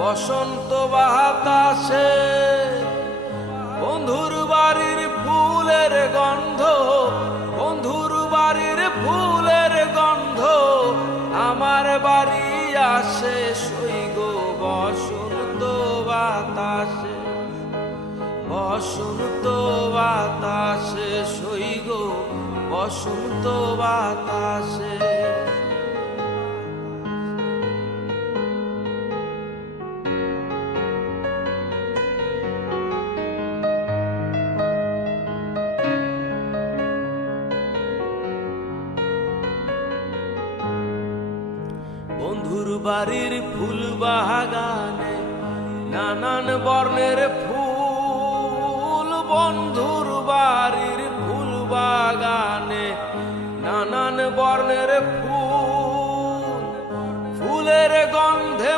বসন্ত বাতাসে বন্ধুর বাড়ির ফুলের গন্ধ, বন্ধুর বাড়ির ফুলের গন্ধ আমার বাড়ি আসে সইগ বসন্ত বাতাসে, বসন্ত বাতাসে সইগ বসন্ত বাতাসে। বন্ধুর বাড়ির ফুল বাগানে নানান বর্ণের ফুল, বন্ধুর বাড়ির ফুল বাগানে নানান বর্ণের ফুল, ফুলের গন্ধে